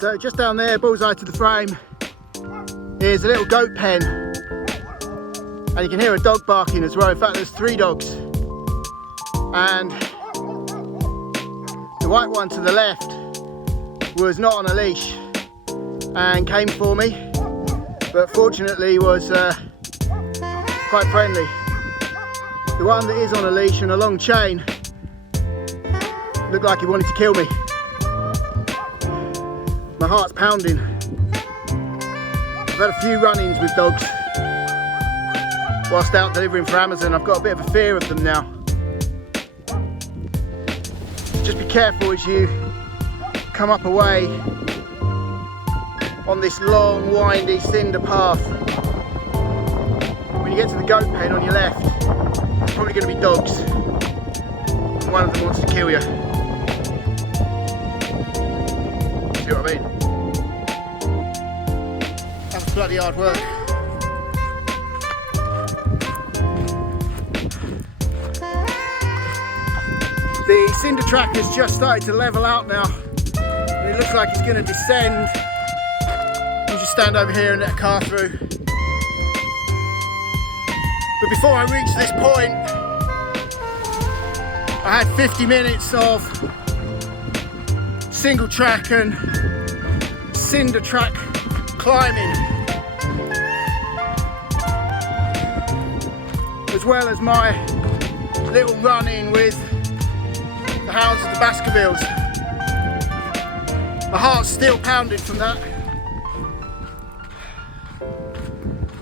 So just down there, bullseye to the frame, is a little goat pen. And you can hear a dog barking as well. In fact, there's 3 dogs. And the white one to the left was not on a leash and came for me, but fortunately was quite friendly. The one that is on a leash and a long chain looked like he wanted to kill me. My heart's pounding. I've had a few run-ins with dogs whilst out delivering for Amazon. I've got a bit of a fear of them now. Just be careful as you come up a way on this long, windy cinder path. When you get to the goat pen on your left, there's probably going to be dogs. And one of them wants to kill you. See what I mean? That was bloody hard work. The cinder track has just started to level out now, and it looks like it's going to descend. You just stand over here and let a car through. But before I reached this point, I had 50 minutes of single track and cinder track climbing, as well as my little run-in with the hounds of the Baskervilles. My heart's still pounding from that.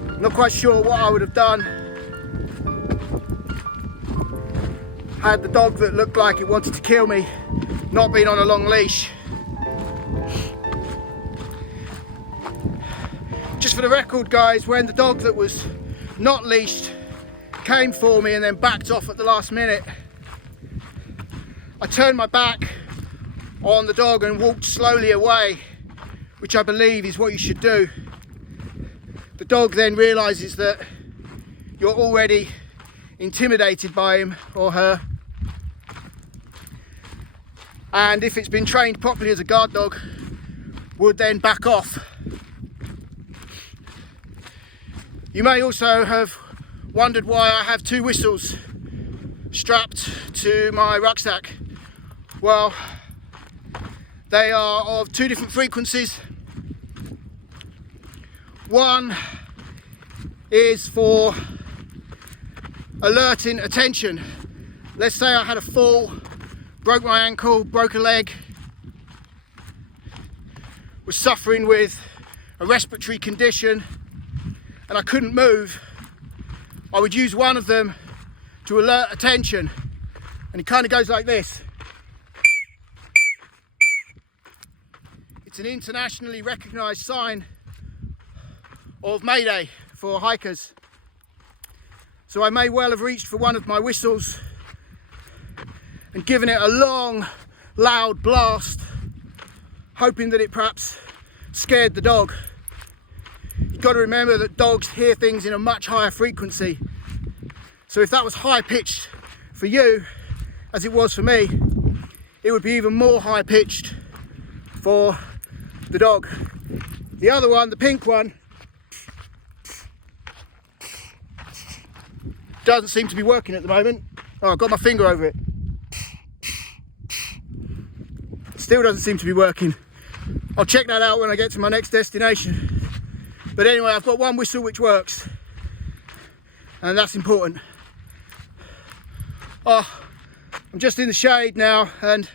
I'm not quite sure what I would have done had the dog that looked like it wanted to kill me not been on a long leash. Just for the record, guys, when the dog that was not leashed came for me and then backed off at the last minute, I turned my back on the dog and walked slowly away, which I believe is what you should do. The dog then realizes that you're already intimidated by him or her, and if it's been trained properly as a guard dog, would then back off. You may also have wondered why I have 2 whistles strapped to my rucksack. Well, they are of 2 different frequencies. One is for alerting attention. Let's say I had a fall, broke my ankle, broke a leg, was suffering with a respiratory condition, and I couldn't move. I would use one of them to alert attention, and it kind of goes like this. It's an internationally recognised sign of Mayday for hikers. So I may well have reached for one of my whistles and given it a long, loud blast, hoping that it perhaps scared the dog. You've got to remember that dogs hear things in a much higher frequency. So if that was high pitched for you, as it was for me, it would be even more high pitched for the dog. The other one, the pink one, doesn't seem to be working at the moment. Oh, I've got my finger over it. Still doesn't seem to be working. I'll check that out when I get to my next destination. But anyway, I've got one whistle which works, and that's important. Oh, I'm just in the shade now, and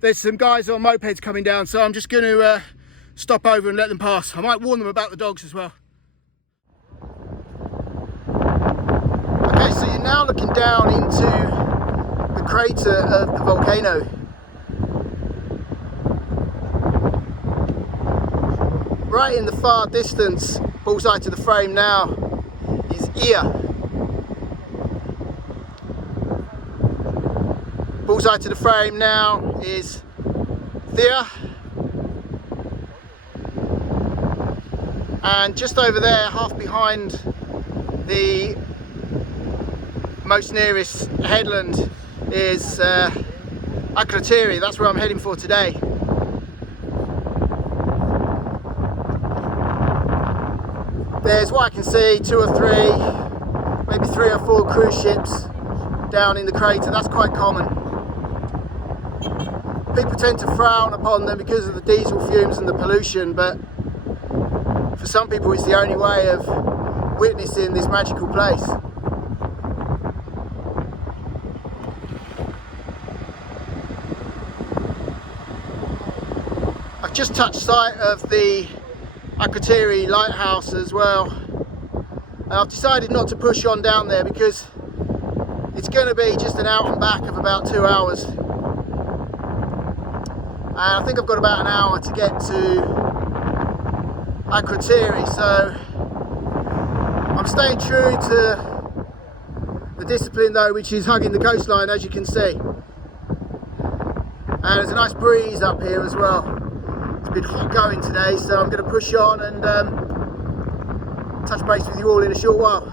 there's some guys on mopeds coming down, so I'm just going to stop over and let them pass. I might warn them about the dogs as well. Okay, so you're now looking down into the crater of the volcano. Right in the far distance, bullseye to the frame now, is Ia. Bullseye to the frame now is Thea. And just over there, half behind the most nearest headland, is Akrotiri. That's where I'm heading for today. There's what I can see, 2 or 3, maybe 3 or 4 cruise ships down in the crater. That's quite common. People tend to frown upon them because of the diesel fumes and the pollution, but for some people it's the only way of witnessing this magical place. I've just touched sight of the Akrotiri lighthouse as well, and I've decided not to push on down there because it's going to be just an out and back of about 2 hours, and I think I've got about an hour to get to Akrotiri, so I'm staying true to the discipline though, which is hugging the coastline, as you can see. And there's a nice breeze up here as well. It's been hot going today, so I'm going to push on and touch base with you all in a short while.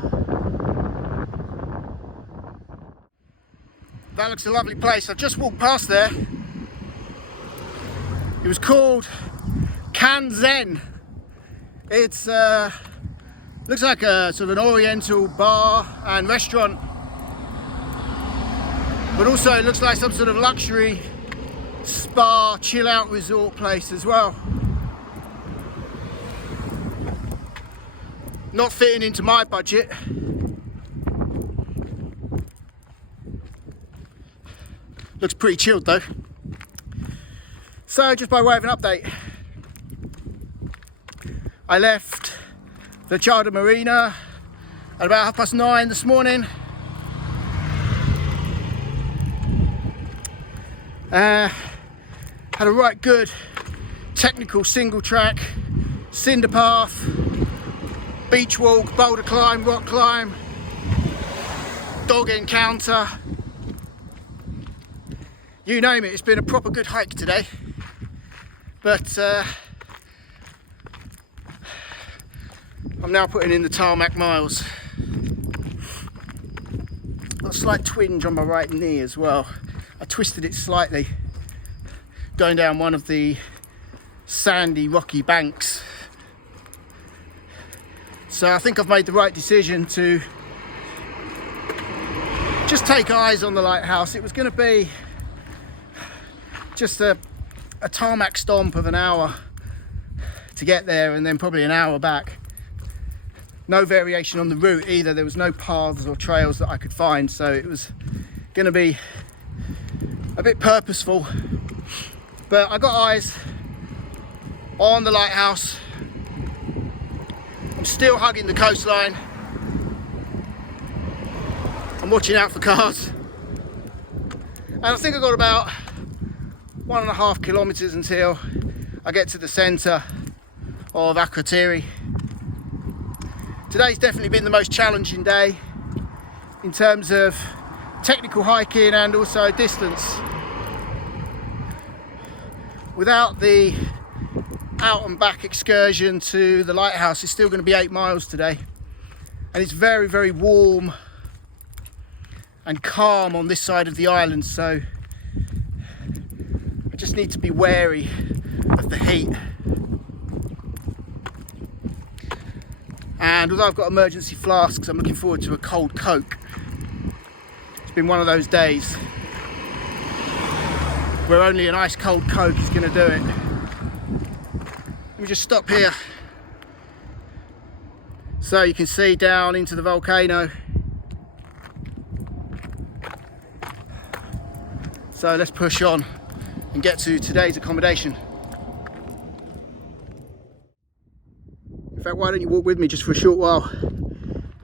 That looks a lovely place. I've just walked past there. It was called Kanzen. It's looks like a sort of an oriental bar and restaurant, but also it looks like some sort of luxury spa chill out resort place as well. Not fitting into my budget. Looks pretty chilled though. So just by way of an update, I left Vlychada Marina at about 9:30 this morning. Had a right good technical single track, cinder path, beach walk, boulder climb, rock climb, dog encounter. You name it, it's been a proper good hike today. But I'm now putting in the tarmac miles. Got a slight twinge on my right knee as well. I twisted it slightly going down one of the sandy rocky banks. So I think I've made the right decision to just take eyes on the lighthouse. It was going to be just a tarmac stomp of an hour to get there and then probably an hour back. No variation on the route either. There was no paths or trails that I could find, so it was going to be a bit purposeful. But I got eyes on the lighthouse. I'm still hugging the coastline. I'm watching out for cars. And I think I got about 1.5 kilometers until I get to the centre of Akrotiri. Today's definitely been the most challenging day in terms of technical hiking and also distance. Without the out and back excursion to the lighthouse, it's still going to be 8 miles today, and it's very, very warm and calm on this side of the island, so I just need to be wary of the heat. And although I've got emergency flasks, I'm looking forward to a cold Coke. It's been one of those days where only an ice cold Coke is going to do it. Let me just stop here so you can see down into the volcano. So let's push on and get to today's accommodation. In fact, why don't you walk with me just for a short while,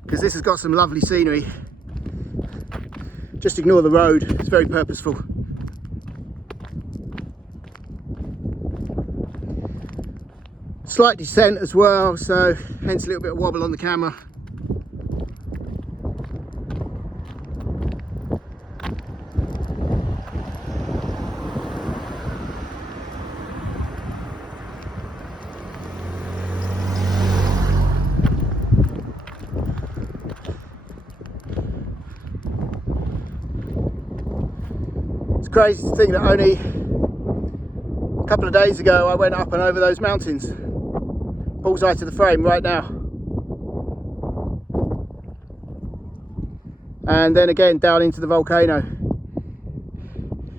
because this has got some lovely scenery. Just ignore the road, it's very purposeful. Slight descent as well, so hence a little bit of wobble on the camera. It's crazy to think that only a couple of days ago I went up and over those mountains. Bullseye to the frame right now. and then again down into the volcano.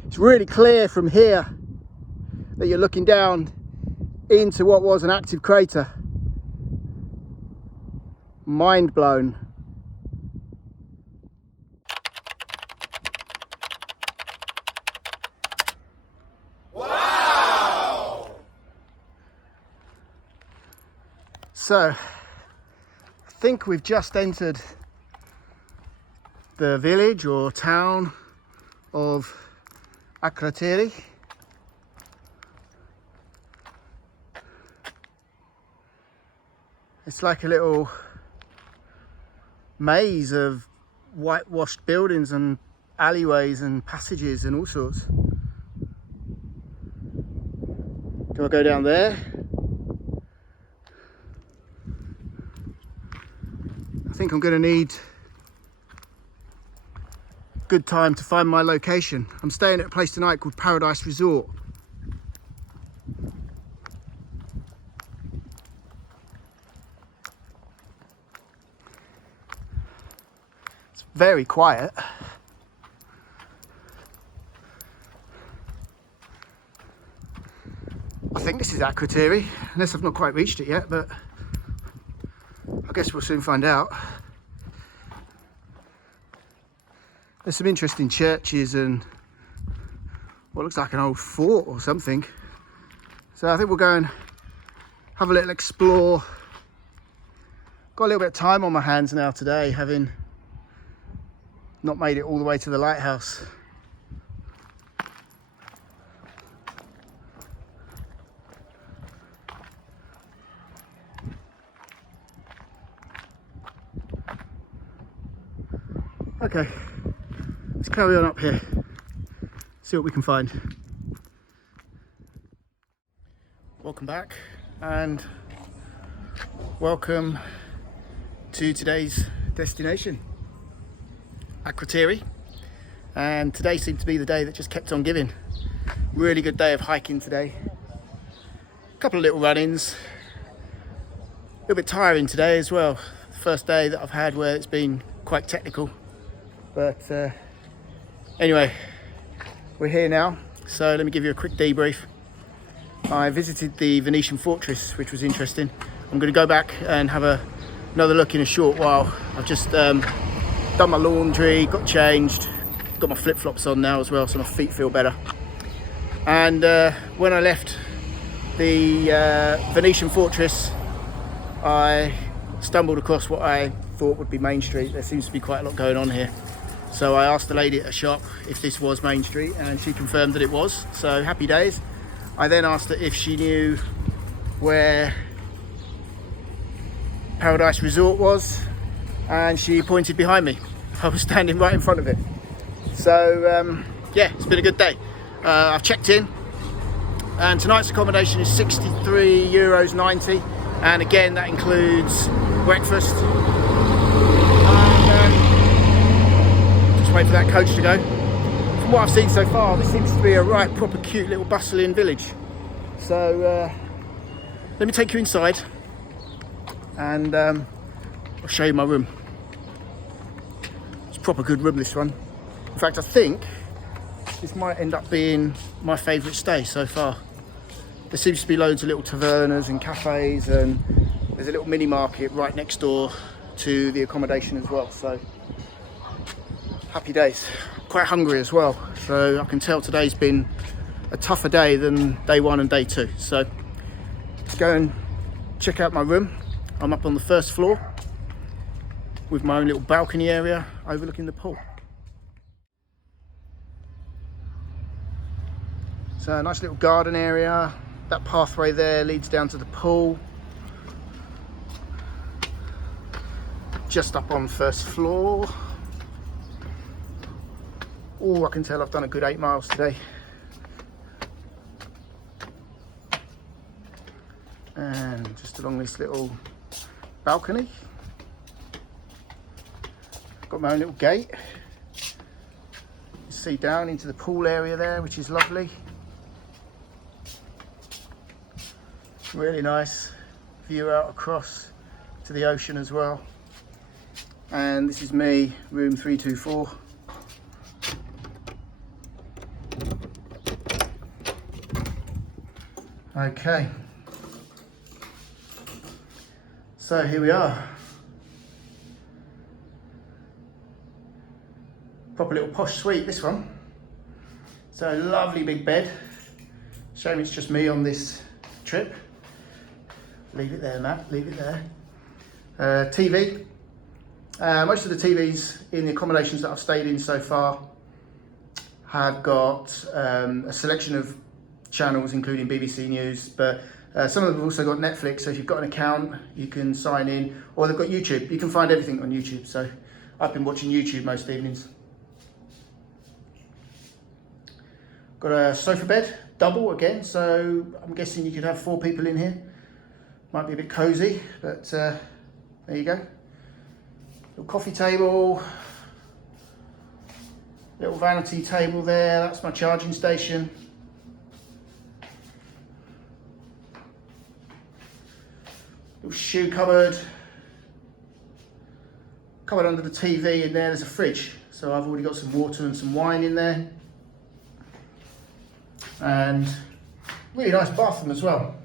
It's really clear from here that you're looking down into what was an active crater. Mind blown. Wow! So, I think we've just entered the village or town of Akrotiri. It's like a little maze of whitewashed buildings and alleyways and passages and all sorts. Do I go down there? I think I'm going to need good time to find my location. I'm staying at a place tonight called Paradise Resort. It's very quiet. I think this is Akrotiri, unless I've not quite reached it yet, but I guess we'll soon find out. There's some interesting churches and what looks like an old fort or something. So I think we'll go and have a little explore. Got a little bit of time on my hands now today, having not made it all the way to the lighthouse. Okay, let's carry on up here, see what we can find. Welcome back and welcome to today's destination, Akrotiri. And today seemed to be the day that just kept on giving. Really good day of hiking today. A couple of little run-ins. A little bit tiring today as well. The first day that I've had where it's been quite technical. But anyway, we're here now, so let me give you a quick debrief. I visited the Venetian fortress, which was interesting. I'm going to go back and have another look in a short while. I've just done my laundry, got changed, got my flip-flops on now as well, so my feet feel better. And when I left the Venetian fortress, I stumbled across what I thought would be Main Street. There seems to be quite a lot going on here. So I asked the lady at a shop if this was Main Street, and she confirmed that it was, so happy days. I then asked her if she knew where Paradise Resort was, and she pointed behind me. I was standing right in front of it. So yeah, it's been a good day. I've checked in, and tonight's accommodation is €63.90, and again that includes breakfast. Wait for that coach to go. From what I've seen so far, this seems to be a right proper cute little bustling village. So let me take you inside and I'll show you my room. It's a proper good room, this one. In fact, I think this might end up being my favourite stay so far. There seems to be loads of little tavernas and cafes, and there's a little mini market right next door to the accommodation as well. So happy days. Quite hungry as well, so I can tell today's been a tougher day than day one and day two. So let's go and check out my room. I'm up on the first floor with my own little balcony area overlooking the pool. So a nice little garden area. That pathway there leads down to the pool. Just up on first floor. Oh, I can tell I've done a good 8 miles today. And just along this little balcony, got my own little gate. You see down into the pool area there, which is lovely. Really nice view out across to the ocean as well. And this is me, room 324. Okay, so here we are. Proper little posh suite, this one. So lovely big bed. Shame it's just me on this trip. Leave it there, Matt, leave it there. TV. Most of the TVs in the accommodations that I've stayed in so far have got a selection of channels, including BBC News, but some of them have also got Netflix, so if you've got an account you can sign in, or they've got YouTube. You can find everything on YouTube, so I've been watching YouTube most evenings. Got a sofa bed, double again, so I'm guessing you could have 4 people in here. Might be a bit cosy, but there you go. Little coffee table, little vanity table there, that's my charging station. Little shoe cupboard. Cupboard under the TV, and there's a fridge. So I've already got some water and some wine in there. And really nice bathroom as well.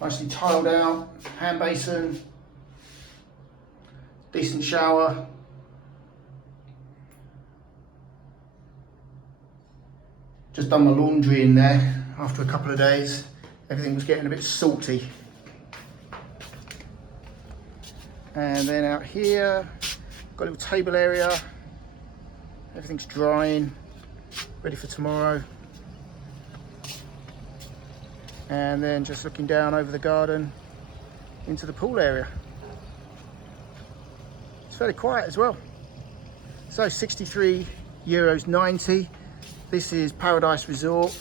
Nicely tiled out, hand basin, decent shower. Just done my laundry in there after a couple of days. Everything was getting a bit salty. And then out here, got a little table area. Everything's drying, ready for tomorrow. And then just looking down over the garden into the pool area. It's fairly quiet as well. So €63.90. This is Paradise Resort.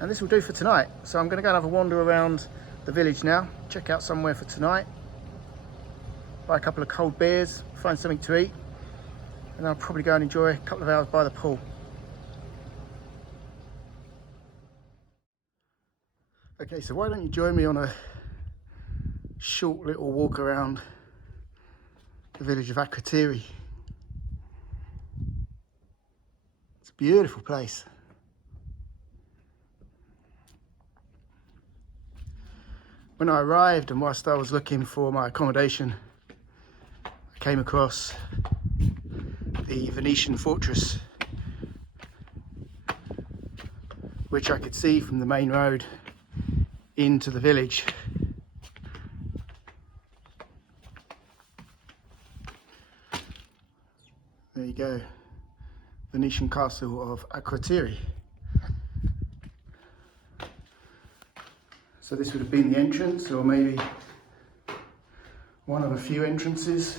And this will do for tonight. So I'm going to go and have a wander around the village now, check out somewhere for tonight, buy a couple of cold beers, find something to eat, and I'll probably go and enjoy a couple of hours by the pool. Okay, so why don't you join me on a short little walk around the village of Akrotiri. It's a beautiful place. When I arrived and whilst I was looking for my accommodation, I came across the Venetian fortress, which I could see from the main road into the village. There you go, Venetian castle of Akrotiri. So this would have been the entrance, or maybe one of a few entrances.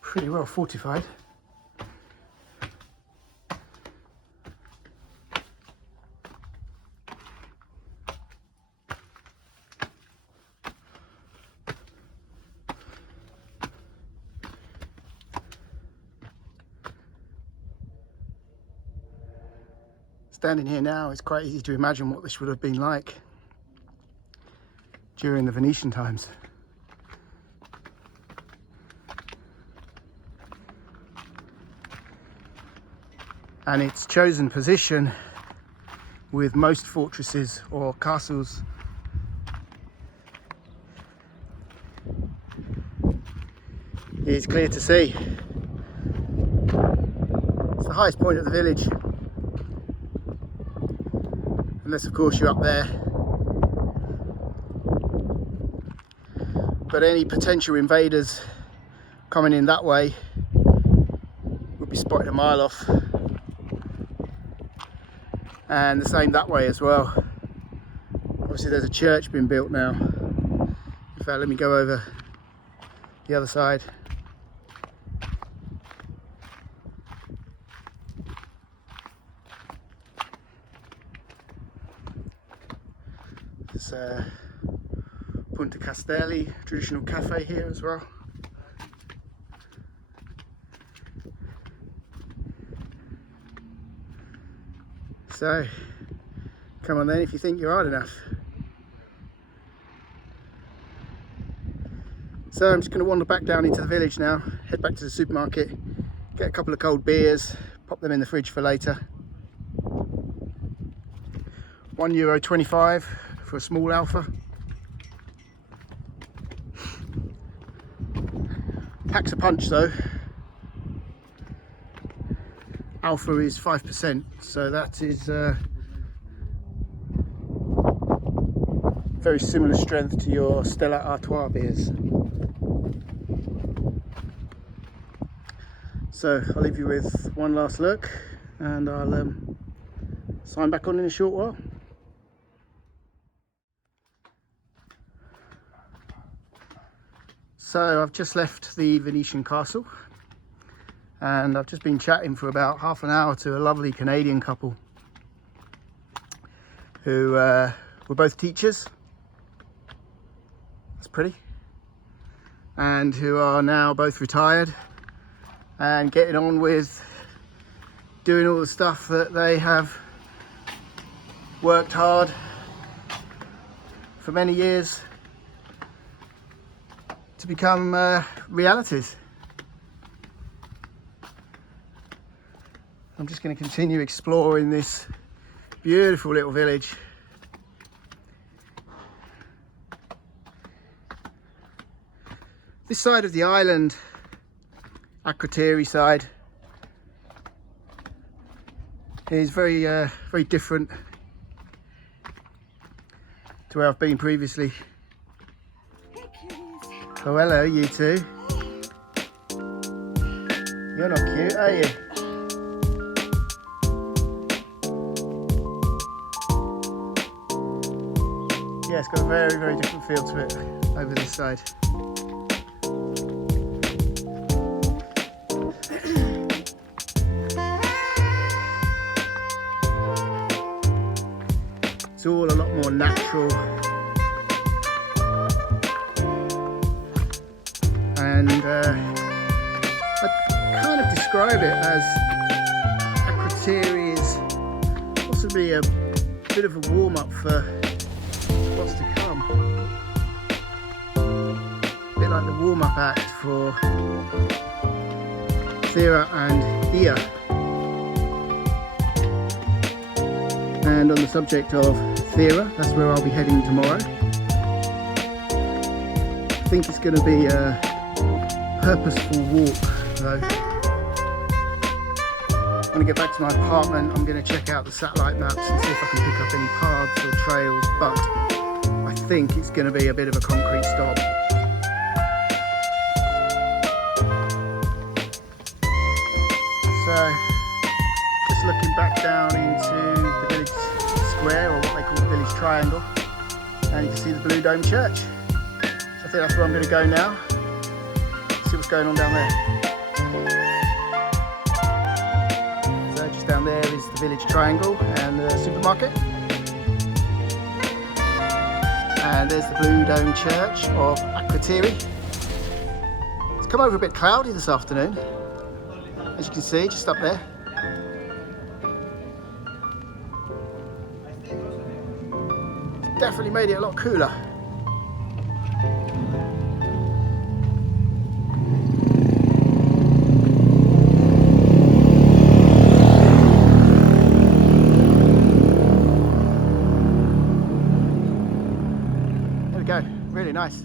Pretty well fortified. Standing here now, it's quite easy to imagine what this would have been like during the Venetian times. And its chosen position with most fortresses or castles is clear to see. It's the highest point of the village. Unless of course you're up there. But any potential invaders coming in that way would be spotted a mile off. And the same that way as well. Obviously there's a church being built now. In fact, let me go over the other side. There's Punta Castelli, traditional cafe here as well. So Come on then, if you think you're hard enough. So I'm just going to wander back down into the village now, head back to the supermarket, get a couple of cold beers, pop them in the fridge for later. €1.25 for a small alpha. Packs a punch though. Alpha is 5%, so that is very similar strength to your Stella Artois beers. So I'll leave you with one last look, and I'll sign back on in a short while. So I've just left the Venetian castle, and I've just been chatting for about half an hour to a lovely Canadian couple who were both teachers. That's pretty. And who are now both retired and getting on with doing all the stuff that they have worked hard for many years to become realities. I'm just going to continue exploring this beautiful little village. This side of the island, Akrotiri side, is very very different to where I've been previously. Oh, hello, you two. You're not cute, are you? Yeah, it's got a very, very different feel to it over this side. It's all a lot more natural, and I'd kind of describe it as Akrotiri is possibly a bit of a warm-up for what's to come. A bit like the warm-up act for Thera and Ia. And on the subject of Thera, that's where I'll be heading tomorrow. I think it's going to be a purposeful walk though. When I get back to my apartment, I'm going to check out the satellite maps and see if I can pick up any paths or trails, but I think it's going to be a bit of a concrete stop. So, just looking back down into the village square, or what they call the village triangle, and you can see the Blue Dome Church. So I think that's where I'm going to go now. See what's going on down there. So just down there is the village triangle and the supermarket. And there's the Blue Dome Church of Akrotiri. It's come over a bit cloudy this afternoon, as you can see, just up there. It's definitely made it a lot cooler. There we go, really nice.